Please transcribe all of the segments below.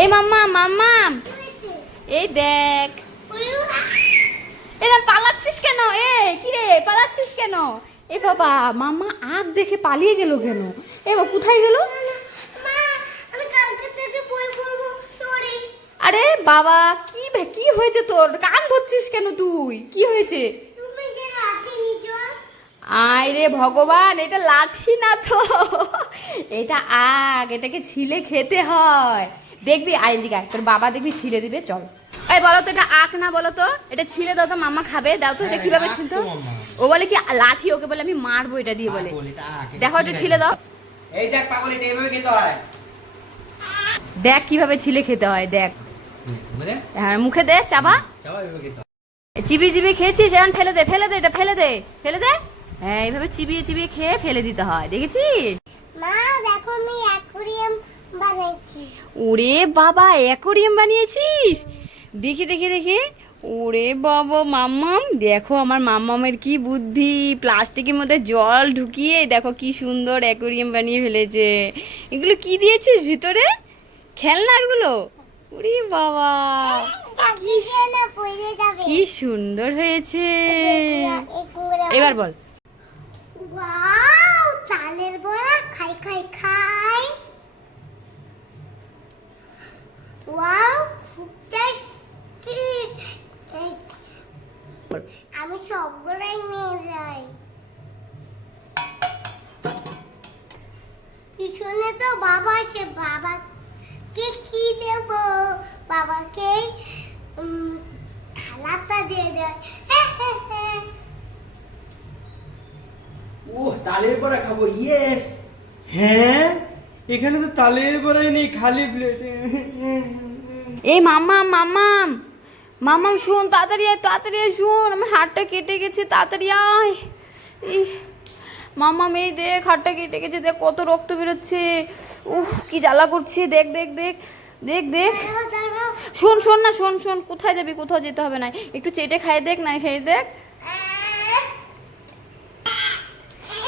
এই মাম্মা মাম্মা। এই দেখ। এরা পালাচ্ছিস কেন? এ, কি রে, পালাচ্ছিস কেন? এ বাবা, মাম্মা আগ দেখে পালিয়ে গেল কেন? এ বাবা, কোথায় গেল? আরে বাবা, কি কি হয়েছে তোর? কান ধরছিস কেন তুই? কি হয়েছে? আয় রে ভগবান, এটা লাঠি না তো। এটা আগ, এটাকে ছিলে খেতে হয়। দেখবি আর দিকে আয়, তোর বাবা দেখবি ছিলে দিবে চল। এই বলো তো এটা আখ না বলো তো? এটা ছিলে দাও তো মামা খাবে। দাও তো এটা হ্যাঁ, কীভাবে ছিলতো তো ও বলে কি লাঠি ওকে বলে আমি মারবো এটা দিয়ে বলে। দেখো এটা ছিলে দাও। এই দেখ পাগল এটা এইভাবে খেতে হয়। দেখ কীভাবে ছিলে খেতে হয় দেখ। বুঝলে হ্যাঁ মুখে দে চাবা। চাও এইভাবে খেতে চিবিয়ে চিবিয়ে খেয়েছিস? এখন ফেলে দে ফেলে দে এটা ফেলে দে ফেলে দে। হ্যাঁ এইভাবে চিবিয়ে চিবিয়ে খেয়ে ফেলে দিতে হয় দেখেছিস? মা দেখো আমি অ্যাকোরিয়াম বানাচ্ছি ওরে বাবা অ্যাকোরিয়াম বানিয়েছিস? দেখে দেখে দেখে। ওরে বাবা মাম্মাম দেখো আমার মাম্মামের কি বুদ্ধি। প্লাস্টিকের মধ্যে জল ঢুকিয়ে দেখো কি সুন্দর অ্যাকোরিয়াম বানিয়ে ফেলেছে। এগুলো কি দিয়েছিস ভিতরে? খেলনারগুলো ওরে বাবা। কি সুন্দর হয়েছে। এবার বল। খাই খাই খাই ওয়াও খুব টেস্টি আমি সবগুলাই নিয়ে যাই পিছনে তো বাবা আছে বাবাকে কি দেব বাবাকে উম, থালাটা দিয়ে দেয় ও তালের বড়া খাব ইয়েস হ্যাঁ? এখানে তো তালের বড়াই নেই খালি প্লেটে এই মামা মাম্মাম মাম্মাম। শোন তাড়াতাড়ি আয় তাড়াতাড়ি আয় শোন। আমার হাতটা কেটে গেছে তাড়াতাড়ি আয়। এই মাম্মাম এই দেখ হাতটা কেটে গেছে দেখ কত রক্ত বেরোচ্ছে। উফ কি জ্বালা করছে দেখ দেখ দেখ দেখ দেখ। শোন শোন না শোন শোন। কোথায় যাবি কোথাও যেতে হবে না। একটু চেটে খাই দেখ না খেয়ে দেখ এই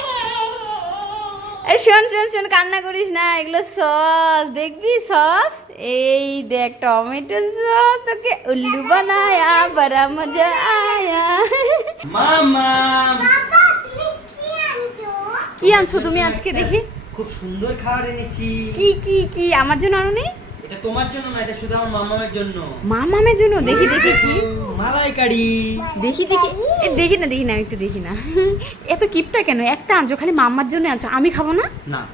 শোন শোন শোন কান্না করিস না এগুলো সস। দেখবি সস? এই দেখ টমেটো সস তোকে উল্লু বানায়া বড় মজা আয়া। মামা। বাবা, কি আনছো? কি আনছো? তুমি আজকে দেখি। খুব সুন্দর খাবার এনেছি। কি কি কি? আমার জন্য আনো নি এটা তোমার জন্য না এটা শুধু আমার মামামের জন্য। মামামের জন্য? দেখি দেখি কি। মালাইকারি। দেখি দেখি। দেখি না দেখি না আমি একটু দেখি না। এত কিপটা কেন? একটা আনছো খালি মাম্মার জন্য আনছো। আমি খাব না? না।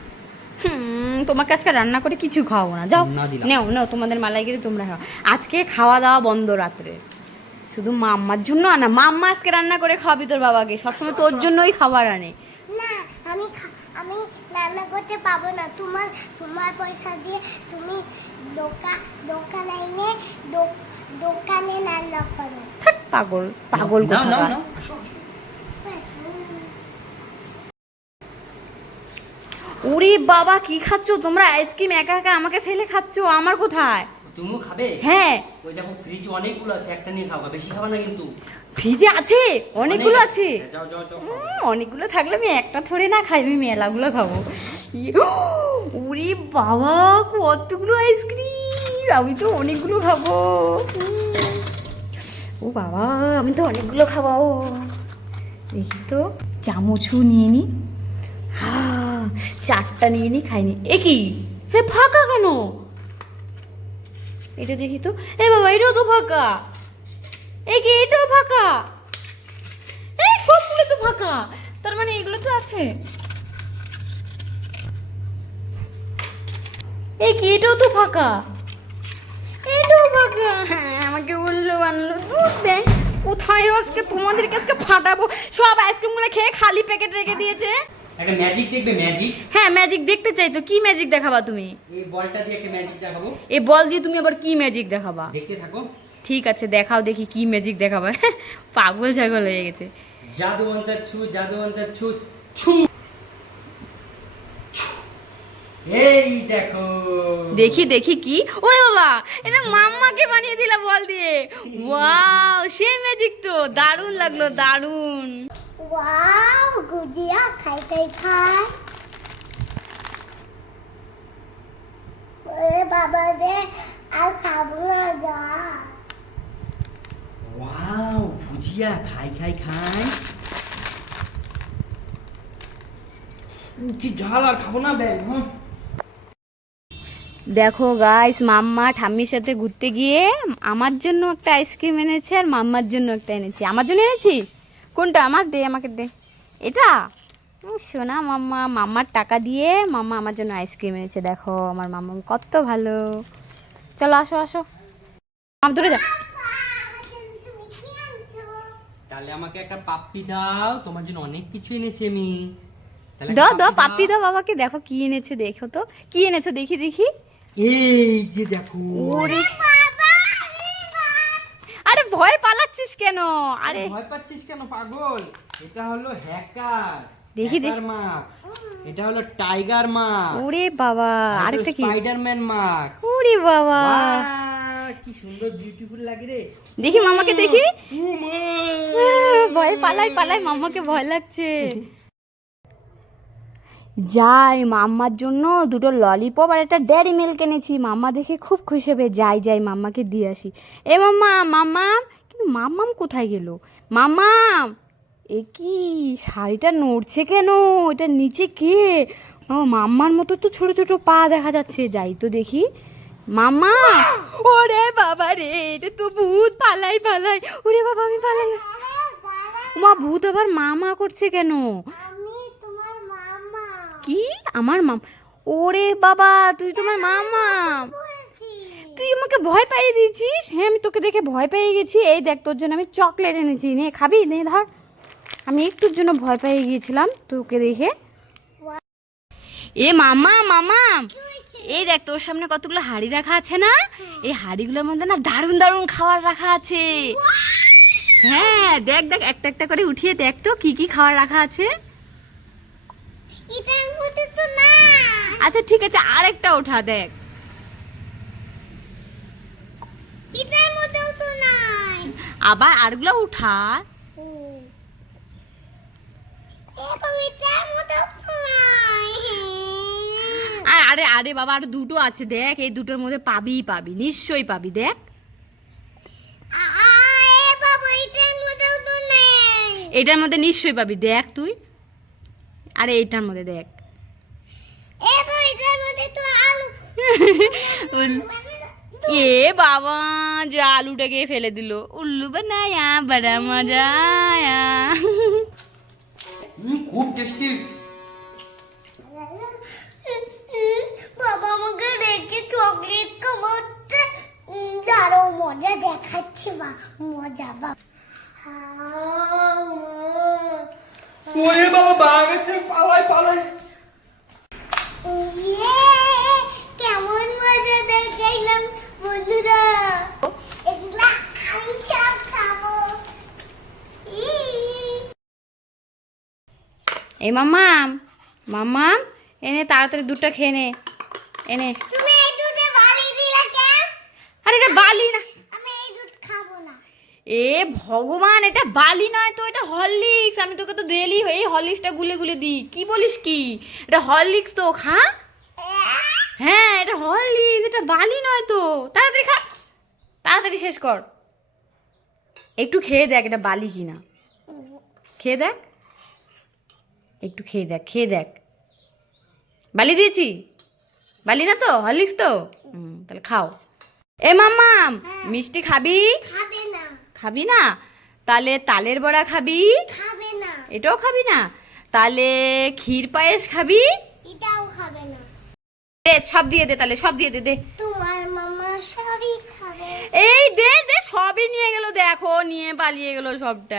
তোমাকে আজকে রান্না করে কিছু খাওয়াবো না। যাও নেও নেও তোমাদের মালাই গিয়ে তোমরা খাও। আজকে খাওয়া দাওয়া বন্ধ রাত্রে। শুধু মাম্মার জন্য আনা। মাম্মা আজকে রান্না করে খাওয়াবি তোর বাবাকে। সবসময় তোর জন্যই খাবার আনে। না আমি খা- আমি রান্না করতে পাবো না। তোমার তোমার পয়সা দিয়ে তুমি দোকান দোকান আইনে দোকানে রান্না করো। পাগল পাগল কোথাকার। ওরে বাবা কি খাচ্ছো? তোমরা আইসক্রিম একা একা আমাকে ফেলে খাচ্ছো? আমার কোথায়? তুমিও খাবে? হ্যাঁ। ওই দেখো ফ্রিজে অনেকগুলো আছে একটা নিয়ে খাও বেশি খাবা না কিন্তু। ফ্রিজে আছে অনেকগুলো আছে। হ্যাঁ, যাও যাও যাও অনেকগুলো থাকলে আমি একটা থরে না খাই আমি মেলাগুলো খাব। ই- ওরে বাবা কতগুলো আইসক্রিম! আমি তো অনেকগুলো খাব। ও বাবা আমি তো অনেকগুলো খাব। দেখি তো চামচও নিয়ে নি। চারটা নিয়ে নি খাইনি। এ কি? হে ফাঁকা কেন? এটা দেখি তো। এ বাবা, এটাও তো ফাঁকা। এই কি, এটাও ফাঁকা? এই সবগুলো তো ফাঁকা। তার মানে এগুলো তো আছে। এই কি, এটাও তো ফাঁকা? এটাও ফাঁকা। হ্যাঁ আমাকে বলল, বানলো। দুধ দেয় কোথায় আজকে তোমাদের কাছে ফাটাবো? সব আইসক্রিমগুলো খেয়ে খালি প্যাকেট রেখে দিয়েছে। একটা ম্যাজিক দেখবে ম্যাজিক হ্যাঁ ম্যাজিক দেখতে চাই তো। কি ম্যাজিক দেখাবা তুমি? এই বলটা দিয়ে একটা ম্যাজিক দেখাবো। এই বল দিয়ে তুমি আবার কি ম্যাজিক দেখাবা? দেখতে থাকো। ঠিক আছে দেখাও দেখি কি ম্যাজিক দেখাবা। পাগল ছাগল হয়ে গেছে। জাদু অন্তর ছু জাদু অন্তর ছু। ছু। এই দেখো। দেখি দেখি কি। ওরে বাবা এটা মাম্মাকে বানিয়ে দিলা বল দিয়ে। ওয়াও সেই ম্যাজিক তো। দারুণ লাগল দারুণ। Wow, good job, খাই Kai. ওরে বাবা রে আর খাব না যা ওয়াও ভুজিয়া খাই Kai Kai. কি ঝাল আর খাব না দেখো গাইস মাম্মা ঠাম্মির সাথে ঘুরতে গিয়ে আমার জন্য একটা আইসক্রিম এনেছে আর মাম্মার জন্য একটা এনেছি। আমার জন্য এনেছিস? কোনটা? আমার দে আমাকে দে। এটা? শোনা মাম্মা মাম্মার টাকা দিয়ে মাম্মা আমার জন্য আইসক্রিম এনেছে। দেখো আমার মাম্মা কত ভালো। চলো আসো আসো। আম ধরে যা। তাহলে আমাকে একটা পাপ্পি দাও। তোমার জন্য অনেক কিছু এনেছি আমি। দাও দাও। পাপ্পি দাও বাবাকে। দেখো কি এনেছে দেখো তো। কি এনেছো দেখি দেখি। এই যে দেখো। ওরে ভয় পালাচ্ছিস কেন? আরে। ভয় পাচ্ছিস কেন পাগল? এটা হলো হ্যাকার দেখি, দেখি। এটা হলো টাইগার মাস্ক ওরে বাবা আরেকটা কি? স্পাইডারম্যান মাস্ক ওরে বাবা। কি সুন্দর বিউটিফুল লাগে রে। দেখি মামাকে দেখি! ভয় পালাই পালাই মামাকে ভয় লাগছে। যাই মাম্মার জন্য দুটো ললিপপ আর একটা ড্যারি মিল্ক এনেছি। মাম্মা দেখে খুব খুশি হবে। যাই যাই মাম্মাকে দিয়ে আসি। এ মাম্মা মাম্মাম কিন্তু মাম্মাম কোথায় গেল? মাম্মাম এ কি শাড়িটা নড়ছে কেন? এটা নিচে কে? ও মাম্মার মতো তো ছোট ছোট পা দেখা যাচ্ছে। যাই তো দেখি। মাম্মা! ওরে বাবা রে এটা তো ভূত পালাই পালাই। ওরে বাবা আমি পালাই মা ভূত আবার মামা করছে কেন? কি? আমার মাম ওরে বাবা তুই তোমার মামা। তুই আমাকে ভয় পাইয়ে দিয়েছিস? হ্যাঁ আমি তোকে দেখে ভয় পেয়ে গেছি। এই দেখ তোর জন্য আমি চকলেট এনেছি। নে খাবি? নে ধর। আমি একটুর জন্য ভয় পেয়ে গিয়েছিলাম তোকে দেখে। এ মামা মামা! এই দেখ তোর সামনে কতগুলো হাড়ি রাখা আছে না? এই হাড়িগুলোর মধ্যে না দারুণ দারুণ খাবার রাখা আছে। হ্যাঁ দেখ দেখ একটা একটা করে উঠিয়ে দেখ তো কি কি খাবার রাখা আছে? না আচ্ছা ঠিক আছে আরেকটা ওঠা দেখ। আবার আরগুলো উঠা। আরে আরে বাবা আর দুটো আছে দেখ এই দুটোর মধ্যে পাবিই পাবি নিশ্চয়ই পাবি দেখ। এটার মধ্যে নিশ্চয়ই পাবি দেখ তুই। আরে এইটার মধ্যে দেখ এ বাবা এটার মধ্যে তো আলু উল- এ বাবা যে আলুটাকে ফেলে দিল উল্লু বানায়া বড়া মজা আয়া। খুব টেস্টি বাবা আমাকে রেখে চকলেট খাওয়াতে দাঁড়াও মজা দেখাচ্ছে বা মজা বা ওরে বাবা পালাই পালাই ইয়ে, কেমন মজা দেখাইলাম বন্ধুরা এগুলা আমি সব খাব ই। এই মাম্মাম মাম্মাম এনে তাড়াতাড়ি দুধটা খেয়ে নে। এনে। দিলা আরে এটা বালি না। এ ভগবান এটা বালি নয় তো এটা হরলিক্স। আমি তোকে তো ডেলি এই হরলিক্সটা গুলে গুলে দিই। কি বলিস কি? এটা হরলিক্স তো খা। হ্যাঁ এটা হরলিক্স এটা বালি নয় তো। তাড়াতাড়ি খা। তাড়াতাড়ি শেষ কর। একটু খেয়ে দেখ এটা বালি কিনা। খেয়ে দেখ। একটু খেয়ে দেখ খেয়ে দেখ। বালি দিয়েছি। বালি না তো হরলিক্স তো? তাহলে খাও। এ মাম্মাম মিষ্টি খাবি? খাবি না। তাহলে তালের বড়া খাবি? এটাও খাবি না? তাহলে ক্ষীর পায়েস খাবি? এটাও খাবে না। দে সব দিয়ে দে তাহলে সব দিয়ে দে দে। তোমার মামা সবই খাবে। এই দে দে সবই নিয়ে গেল দেখো নিয়ে পালিয়ে গেল সবটা